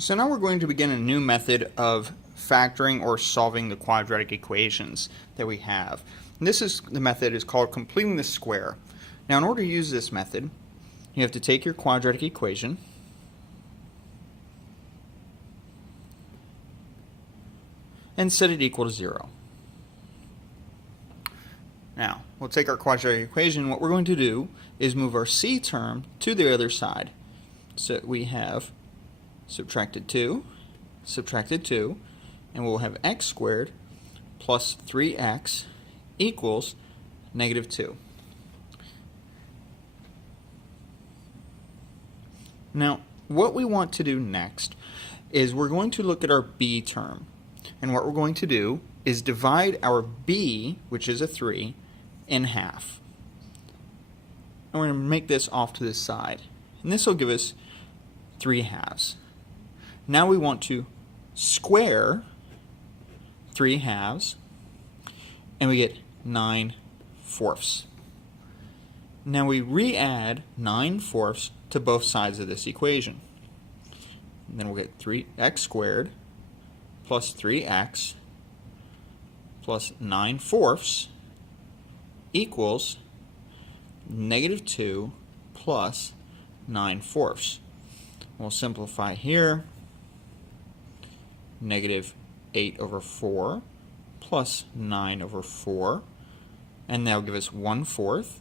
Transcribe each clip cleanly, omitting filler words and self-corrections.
So now we're going to begin a new method of factoring or solving the quadratic equations that we have. And the method is called completing the square. Now in order to use this method, you have to take your quadratic equation and set it equal to 0. Now, we'll take our quadratic equation. What we're going to do is move our c term to the other side. So we have subtracted 2, and we'll have x squared plus 3x equals negative 2. Now, what we want to do next is we're going to look at our b term. And what we're going to do is divide our b, which is a 3, in half. And we're going to make this off to the side. And this will give us 3 halves. Now we want to square 3 halves, and we get 9 fourths. Now we re-add 9 fourths to both sides of this equation. And then we'll get 3x squared plus 3x plus 9 fourths equals negative 2 plus 9 fourths. We'll simplify here. Negative 8 over 4 plus 9 over 4, and that'll give us 1/4.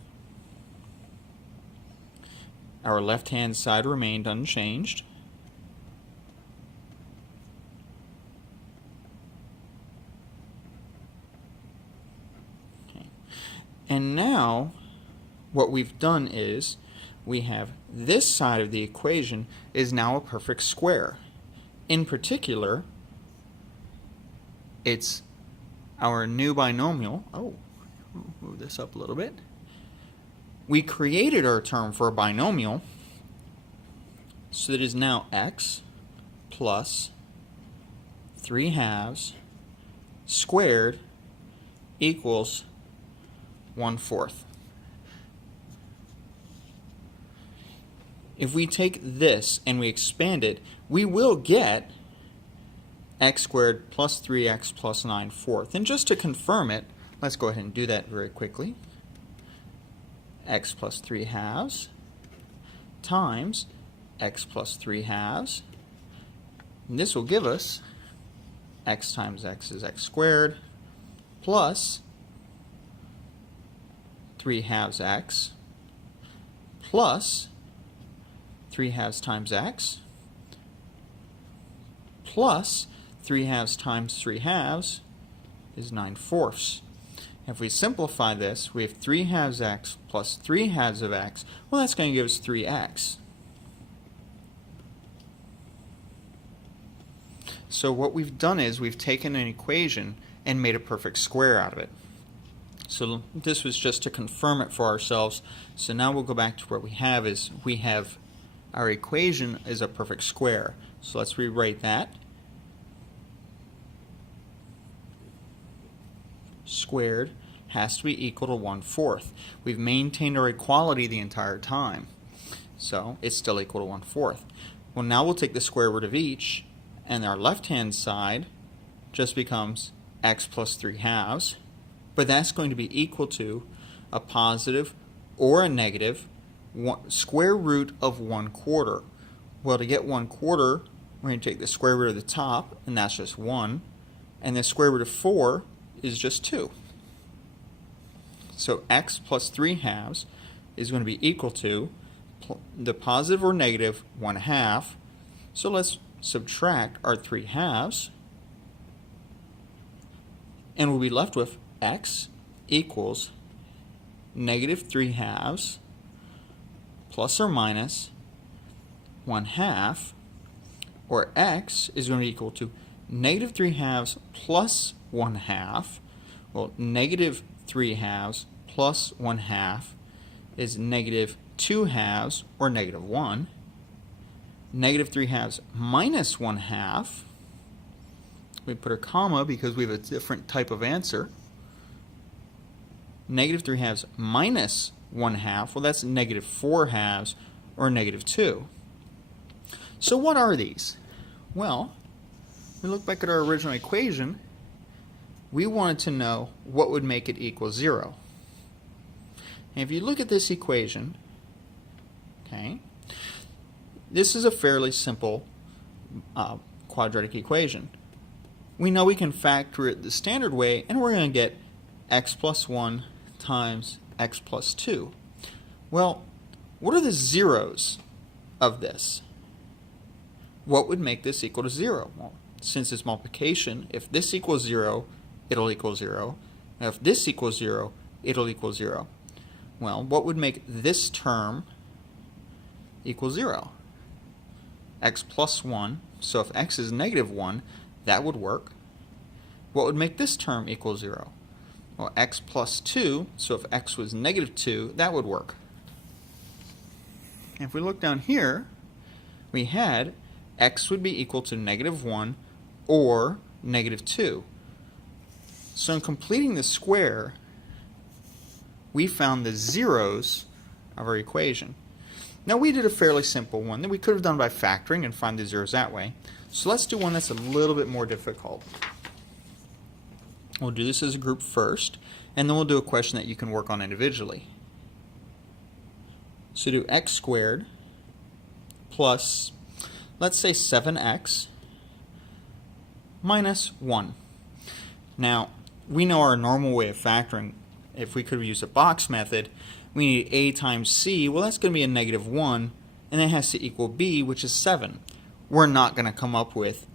Our left-hand side remained unchanged. Okay. And now what we've done is we have this side of the equation is now a perfect square. In particular, it's our new binomial. Oh, we'll move this up a little bit. We created our term for a binomial, so that it is now x plus 3 halves squared equals 1/4. If we take this and we expand it, we will get x squared plus 3x plus 9/4. And just to confirm it, let's go ahead and do that very quickly. X plus 3 halves times x plus 3 halves. And this will give us x times x is x squared plus 3 halves x plus 3 halves times x plus 3 halves times 3 halves is 9 fourths. If we simplify this, we have 3 halves x plus 3 halves of x. Well, that's going to give us 3x. So what we've done is we've taken an equation and made a perfect square out of it. So this was just to confirm it for ourselves. So now we'll go back to what we have our equation is a perfect square. So let's rewrite that. Squared has to be equal to 1/4. We've maintained our equality the entire time, so it's still equal to 1/4. Well, now we'll take the square root of each, and our left-hand side just becomes x plus 3 halves, but that's going to be equal to a positive or a negative square root of 1/4. Well, to get 1/4, we're going to take the square root of the top, and that's just 1, and the square root of 4 is just 2. So x plus 3 halves is going to be equal to the positive or negative 1/2. So let's subtract our 3 halves, and we'll be left with x equals negative 3 halves plus or minus 1/2, or x is going to be equal to negative 3 halves plus 1/2. Well, negative 3 halves plus 1/2 is negative 2 halves, or negative 1. Negative 3 halves minus 1/2. We put a comma because we have a different type of answer. Negative 3 halves minus 1/2, well, that's negative 4 halves, or negative 2. So what are these? Well, we look back at our original equation. We wanted to know what would make it equal 0. And if you look at this equation, okay, this is a fairly simple quadratic equation. We know we can factor it the standard way, and we're going to get x plus 1 times x plus 2. Well, what are the zeros of this? What would make this equal to 0? Well, since it's multiplication, if this equals 0, it'll equal 0. And if this equals 0, it'll equal 0. Well, what would make this term equal 0? X plus 1. So if x is negative 1, that would work. What would make this term equal 0? Well, x plus 2. So if x was negative 2, that would work. If we look down here, we had x would be equal to negative 1 or negative 2. So in completing the square, we found the zeros of our equation. Now we did a fairly simple one that we could have done by factoring and find the zeros that way. So let's do one that's a little bit more difficult. We'll do this as a group first, and then we'll do a question that you can work on individually. So do x squared plus, let's say 7x minus 1. Now, we know our normal way of factoring, if we could use a box method, we need a times c. Well, that's going to be a negative 1, and it has to equal b, which is 7. We're not going to come up with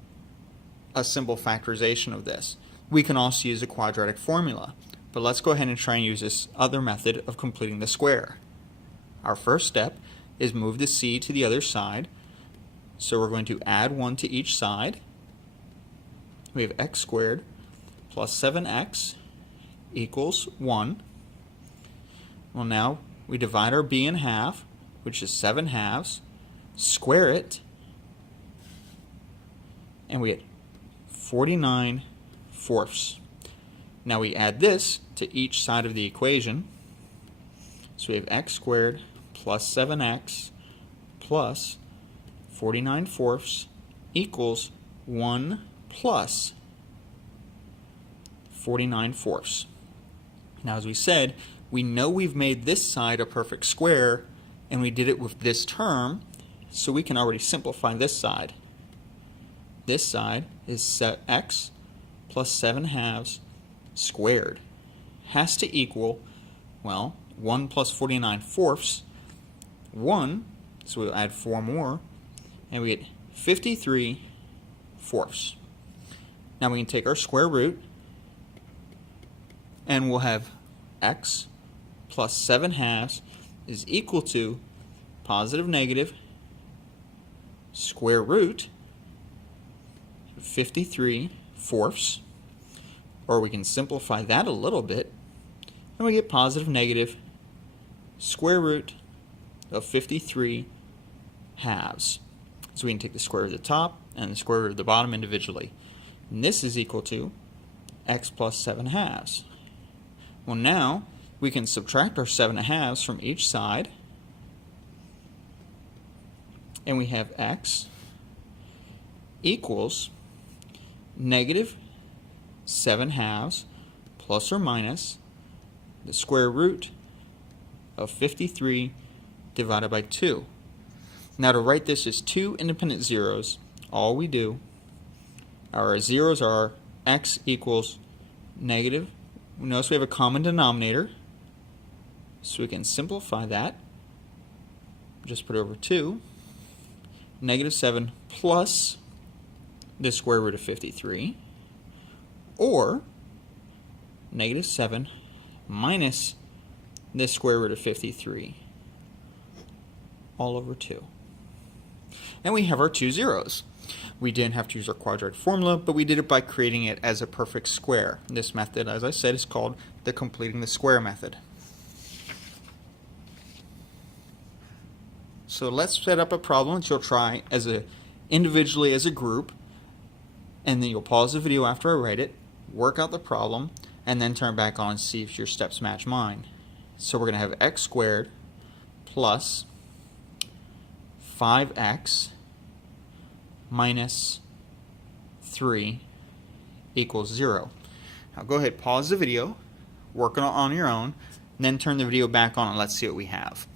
a simple factorization of this. We can also use a quadratic formula, but let's go ahead and try and use this other method of completing the square. Our first step is move the c to the other side, so we're going to add 1 to each side. We have x squared plus 7x equals 1. Well, now we divide our b in half, which is 7 halves, square it, and we get 49 fourths. Now we add this to each side of the equation. So we have x squared plus 7x plus 49 fourths equals 1 plus 49 fourths. Now, as we said, we know we've made this side a perfect square, and we did it with this term, so we can already simplify this side. This side is x plus 7 halves squared. Has to equal, well, 1 plus 49 fourths, 1, so we'll add 4 more, and we get 53 fourths. Now we can take our square root, and we'll have x plus 7 halves is equal to positive negative square root 53 fourths, or we can simplify that a little bit, and we get positive negative square root of 53 halves. So we can take the square root of the top and the square root of the bottom individually. And this is equal to x plus 7 halves. Well, now we can subtract our 7 halves from each side, and we have x equals negative 7 halves plus or minus the square root of 53 divided by 2. Now to write this as two independent zeros, all we do, our zeros are x equals negative. Notice we have a common denominator, so we can simplify that. Just put over 2. Negative 7 plus the square root of 53, or negative 7 minus the square root of 53, all over 2. And we have our two zeros. We didn't have to use our quadratic formula, but we did it by creating it as a perfect square. This method, as I said, is called the completing the square method. So let's set up a problem that you'll try individually as a group, and then you'll pause the video after I write it, work out the problem, and then turn back on and see if your steps match mine. So we're going to have x squared plus 5x minus 3 equals 0. Now go ahead, pause the video, work on your own, and then turn the video back on and let's see what we have.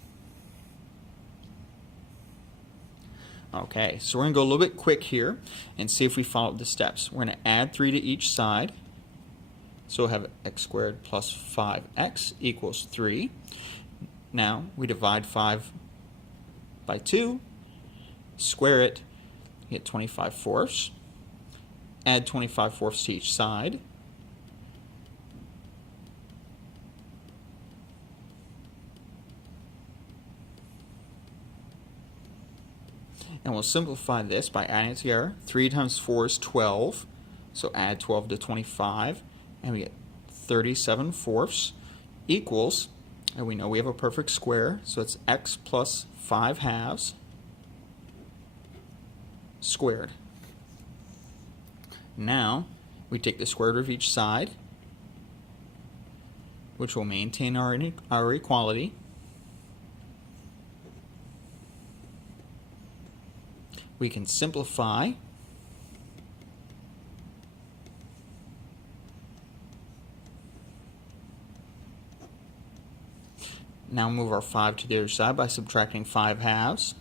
Okay, so we're going to go a little bit quick here and see if we followed the steps. We're going to add 3 to each side. So we'll have x squared plus 5x equals 3. Now we divide 5 by 2, square it, get 25/4. Add 25/4 to each side. And we'll simplify this by adding it together. 3 times 4 is 12. So add 12 to 25. And we get 37/4 equals, and we know we have a perfect square, so it's x plus 5/2 squared. Now we take the square root of each side, which will maintain our equality. We can simplify. Now move our 5 to the other side by subtracting 5/2.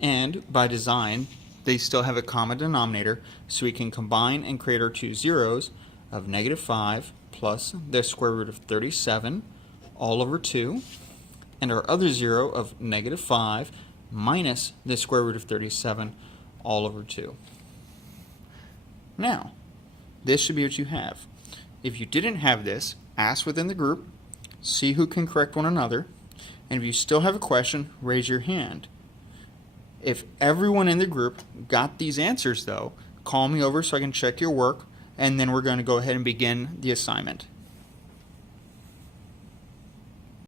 And by design, they still have a common denominator, so we can combine and create our two zeros of -5 plus the square root of 37 all over 2, and our other zero of -5 minus the square root of 37 all over 2. Now, this should be what you have. If you didn't have this, ask within the group, see who can correct one another, and if you still have a question, raise your hand. If everyone in the group got these answers though, call me over so I can check your work, and then we're going to go ahead and begin the assignment.